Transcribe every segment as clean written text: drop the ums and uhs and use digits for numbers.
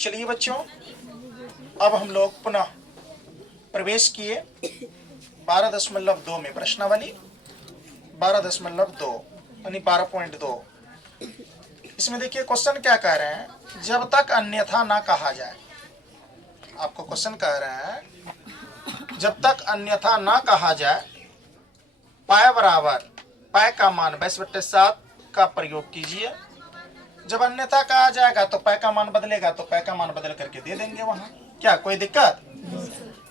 चलिए बच्चों, अब हम लोग पुनः प्रवेश किए 12.2 में, प्रश्नावली 12.2 यानी 12.2। इसमें देखिए क्वेश्चन क्या कह रहे हैं, जब तक अन्यथा ना कहा जाए। आपको क्वेश्चन कह रहे हैं जब तक अन्यथा ना कहा जाए, पाय बराबर पाय का मान 22/7 का प्रयोग कीजिए। जब अन्यथा कहा जाएगा तो पाय का मान बदलेगा, तो पाय का मान बदल करके दे देंगे वहां। क्या कोई दिक्कत?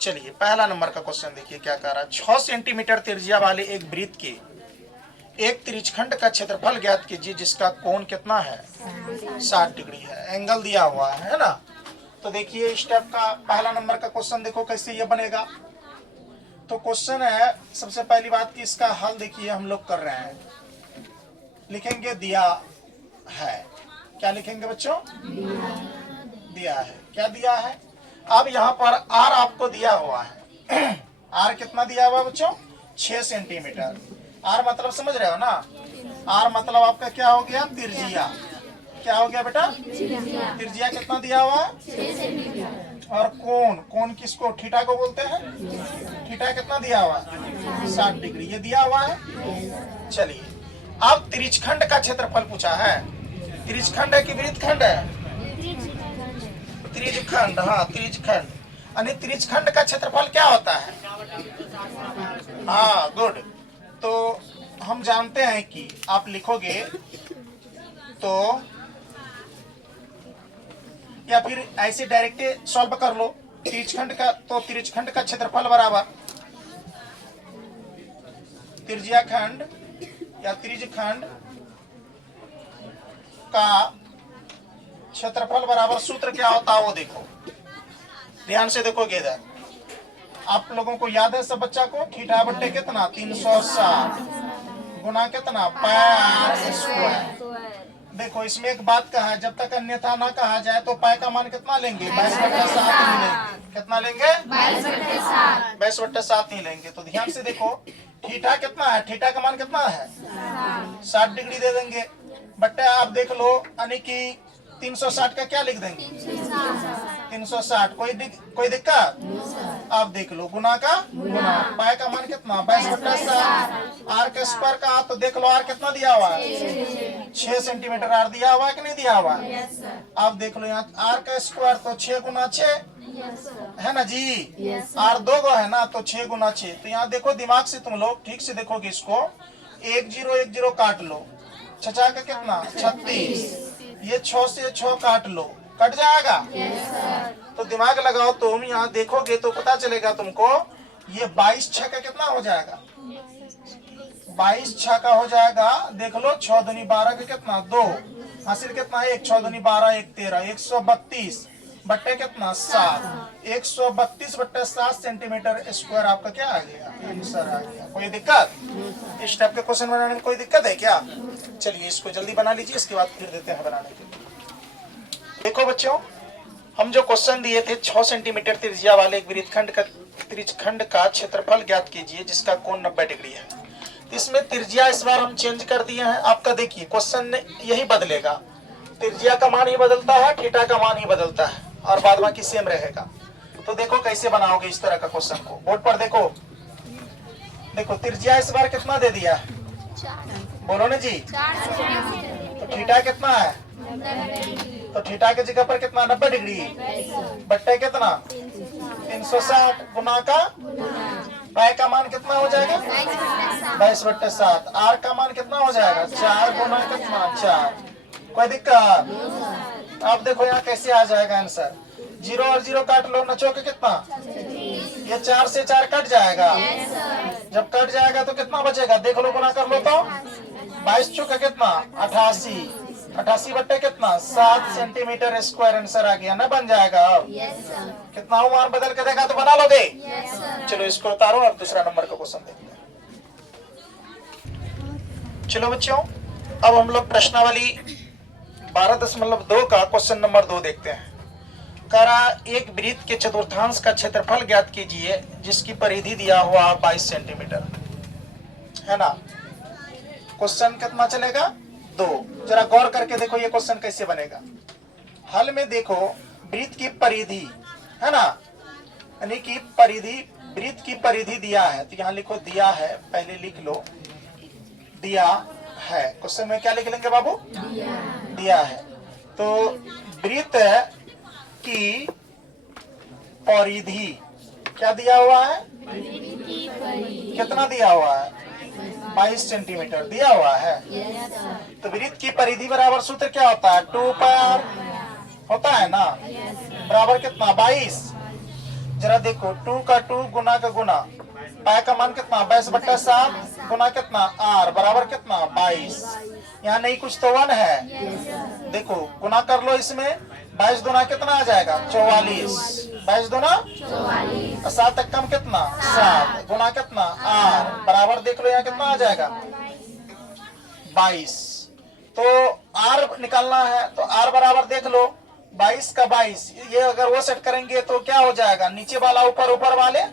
चलिए पहला नंबर का क्वेश्चन देखिए क्या कह रहा है। 6 सेंटीमीटर त्रिज्या वाले एक वृत्त के एक त्रिज्यखंड का क्षेत्रफल ज्ञात कीजिए जिसका कोण कितना है? 60 डिग्री है। एंगल दिया हुआ है ना। तो देखिए स्टेप का पहला नंबर का क्वेश्चन देखो कैसे ये बनेगा। तो क्वेश्चन है, सबसे पहली बात कि इसका हल देखिए हम लोग कर रहे हैं। लिखेंगे दिया है। क्या लिखेंगे बच्चों? दिया है। क्या दिया है? अब यहाँ पर आर आपको दिया हुआ है। आर कितना दिया हुआ बच्चों? 6 सेंटीमीटर। आर मतलब समझ रहे हो ना? आर मतलब आपका क्या हो गया? त्रिज्या। क्या हो गया बेटा? त्रिज्या कितना दिया हुआ है? 6 सेंटीमीटर। और कोण, कोण किसको? थीटा को बोलते हैं। थीटा कितना दिया हुआ है? 60 डिग्री। ये दिया हुआ है। चलिए अब त्रिज्यखंड का क्षेत्रफल पूछा है। त्रिज्यखंड है कि वृत्तखंड है? त्रिज्यखंड। हाँ त्रिज्यखंड। यानी त्रिज्यखंड का क्षेत्रफल क्या होता है? हाँ गुड। तो हम जानते हैं कि आप लिखोगे तो, या फिर ऐसे डायरेक्ट सॉल्व कर लो त्रिज्यखंड का। तो त्रिज्यखंड का क्षेत्रफल बराबर त्रिज्याखंड या त्रिज्यखंड का क्षेत्रफल बराबर सूत्र क्या होता है वो देखो, ध्यान से देखोगे इधर। आप लोगों को याद है सब बच्चा को? थीटा बट्टे कितना? 360 गुना कितना? Pi square. देखो इसमें एक बात कहा है, जब तक अन्यथा ना कहा जाए तो पाई का मान कितना लेंगे? 22/7 ही लेंगे। कितना लेंगे? 22/7 ही लेंगे। तो ध्यान से देखो थीटा कितना है? थीटा का मान कितना है? 60 डिग्री दे देंगे। बट्टे आप देख लो यानी कि 360 का क्या लिख देंगे? 360। कोई दिक्कत? आप देख लो गुना का गुना। पाई का मान कितना? 22/7। आर का स्क्वायर का तो देख लो आर कितना दिया हुआ है? 6 सेंटीमीटर आर दिया हुआ है कि नहीं दिया हुआ है? आप देख लो यहाँ आर का स्क्वायर तो 6 गुना 6 है ना जी। आर 2 गो है ना, तो 6 गुना 6। तो यहाँ देखो दिमाग से तुम लोग ठीक से देखोगे इसको। 1 0 1 0 काट लो, छचा का कितना? 36। ये 6 से 6 काट लो, कट जाएगा। तो दिमाग लगाओ तुम, यहाँ देखोगे तो पता चलेगा तुमको। ये 22 6 का कितना हो जाएगा? 22 6 का हो जाएगा। देख लो 6 दूनी 12 का कितना? 2 हासिल कितना? 1 6 दूनी 12 1 13 132 बट्टे कितना? 7। 132/7 सेंटीमीटर स्क्वायर आपका क्या आ गया? आंसर आ गया। कोई दिक्कत? इस टाइप के क्वेश्चन बनाने में कोई दिक्कत है क्या? चलिए इसको जल्दी बना लीजिए, इसके बाद फिर देते हैं बनाने के लिए। देखो बच्चों, हम जो क्वेश्चन दिए थे 6 सेंटीमीटर त्रिज्या वाले एक त्रिज्यखंड का क्षेत्रफल ज्ञात कीजिए जिसका कोण 90 डिग्री है। इसमें त्रिज्या इस बार हम चेंज कर दिए हैं। आपका देखिए क्वेश्चन यही बदलेगा, त्रिज्या का मान ही बदलता है, थीटा का मान ही बदलता है और बाद बाकी सेम रहेगा। तो देखो कैसे बनाओगे इस तरह का क्वेश्चन को। बोर्ड पर देखो, देखो त्रिज्या इस बार कितना दे दिया? बोलो ना जी। तो थीटा कितना है? तो थीटा की जगह पर कितना? 90 डिग्री बट्टे कितना? 360 गुना का पाई का मान कितना हो जाएगा? 22/7। आर का मान कितना हो जाएगा? 4 गुना कितना? 4। कोई दिक्कत? आप देखो यहाँ कैसे आ जाएगा आंसर। 0 और 0 काट लो, नचो के कितना? ये 4 से 4 कट जाएगा। जब कट जाएगा तो कितना बचेगा? देख लो, गुना कर लो तो 22 चौके कितना? 88। 88 बट्टे कितना? 7 सेंटीमीटर स्क्वायर आंसर आ गया ना। बन जाएगा। अब कितना मान बदल के देखा तो बना लोगे? चलो इसको उतारो और दूसरा नंबर का क्वेश्चन देखते हैं। चलो बच्चों, अब हम लोग प्रश्नावली 12.2 का क्वेश्चन नंबर 2 देखते हैं। कह रहा एक वृत्त के चतुर्थांश का क्षेत्रफल ज्ञात कीजिए जिसकी परिधि दिया हुआ 22 सेंटीमीटर है ना। क्वेश्चन कितना चलेगा? 2। जरा गौर करके देखो ये क्वेश्चन कैसे बनेगा। हल में देखो वृत्त की परिधि है ना, यानी कि परिधि, वृत्त की परिधि दिया है, तो यहाँ लिखो दिया है, पहले लिख लो दिया है। क्वेश्चन में क्या लिख लेंगे बाबू? दिया है। तो वृत्त की परिधि क्या दिया हुआ है? कितना दिया हुआ है? 22 सेंटीमीटर दिया हुआ है। तो वृत्त की परिधि बराबर सूत्र क्या होता है? 2 पाई होता है ना, बराबर कितना? 22। जरा देखो 2 का 2 गुना का गुना, पाई का मान कितना? 22/7 गुना कितना? r बराबर कितना? 22। यहाँ नहीं कुछ तो 1 है, देखो गुना कर लो इसमें, 22 दूना कितना आ जाएगा? 44। 22 दूना 44, 7 तक कम कितना? 7 गुना कितना? r बराबर देख लो यहाँ कितना आ जाएगा? 22। तो r निकालना है, तो r बराबर देख लो 22 का 22, ये अगर वो सेट करेंगे तो क्या हो जाएगा? नीचे वाला ऊपर, ऊपर वाले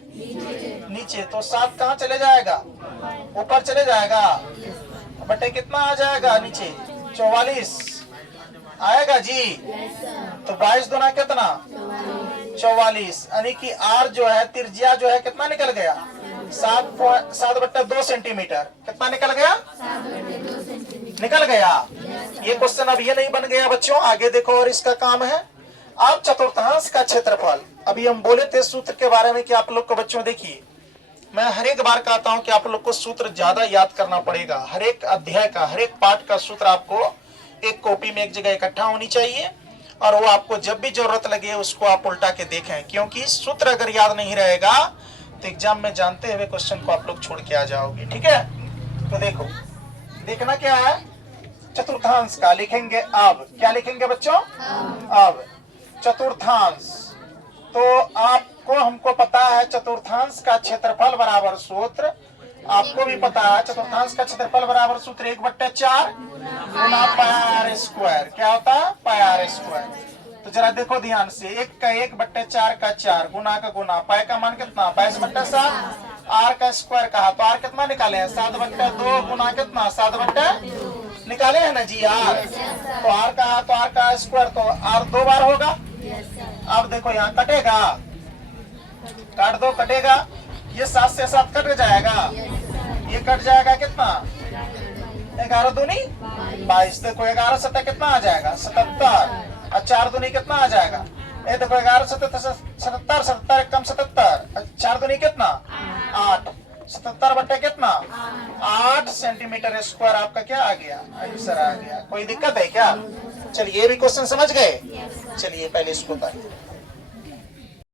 नीचे, तो 7 कहाँ चले जाएगा? ऊपर चले जाएगा, बटे कितना आ जाएगा नीचे? 44 आएगा जी। तो 22 दूना कितना? 44, यानी कि r जो है त्रिज्या जो है कितना निकल गया? 7/2 सेंटीमीटर। कितना निकल गया? निकल गया। ये क्वेश्चन अब ये नहीं बन गया बच्चों, आगे देखो और इसका काम है। आप चतुर्थांश का क्षेत्रफल, अभी हम बोले थे सूत्र के बारे में कि आप लोग को बच्चों देखिए, मैं हर एक बार कहता हूं कि आप लोग को सूत्र ज्यादा याद करना पड़ेगा। हर एक अध्याय का, हर एक पाठ का सूत्र आपको एक कॉपी में एक जगह इकट्ठा होनी चाहिए, और वो आपको जब भी जरूरत लगे उसको आप उल्टा के देखें, क्योंकि सूत्र अगर याद नहीं रहेगा तो एग्जाम में जानते हुए क्वेश्चन को आप लोग छोड़ के आ जाओगे। ठीक है, तो देखो देखना क्या है, चतुर्थांश का लिखेंगे। अब क्या लिखेंगे बच्चों? अब चतुर्थांश, तो आपको, हमको पता है चतुर्थांश का क्षेत्रफल बराबर सूत्र, आपको भी पता है चतुर्थांश का क्षेत्रफल बराबर सूत्र 1/4 गुना πr²। क्या होता है? πr²। तो जरा देखो ध्यान से, 1 का 1/4 का 4 गुना का गुना, पाई का मान कितना? 22/7, r का स्क्वायर कहा, तो r कितना निकाले हैं? 7/2 गुना कितना? 7/, निकाले हैं ना जी r। तो r का, तो r का स्क्वायर, तो r 2 बार होगा। अब देखो यहाँ कटेगा, काट दो, कटेगा, ये 7 से 7 कट जाएगा, ये कट जाएगा कितना? 11 दूनी 22। देखो 11 7 कितना आ जाएगा? 77। और 4 दूनी कितना आ जाएगा? ये देखो 11 77, 77 कम 77, 4 दूनी कितना? 8, 77 बटे कितना? 8 सेंटीमीटर स्क्वायर आपका क्या आ गया? आंसर आ गया। कोई दिक्कत है क्या? चलिए ये भी क्वेश्चन समझ गए। चलिए पहले इसको करें।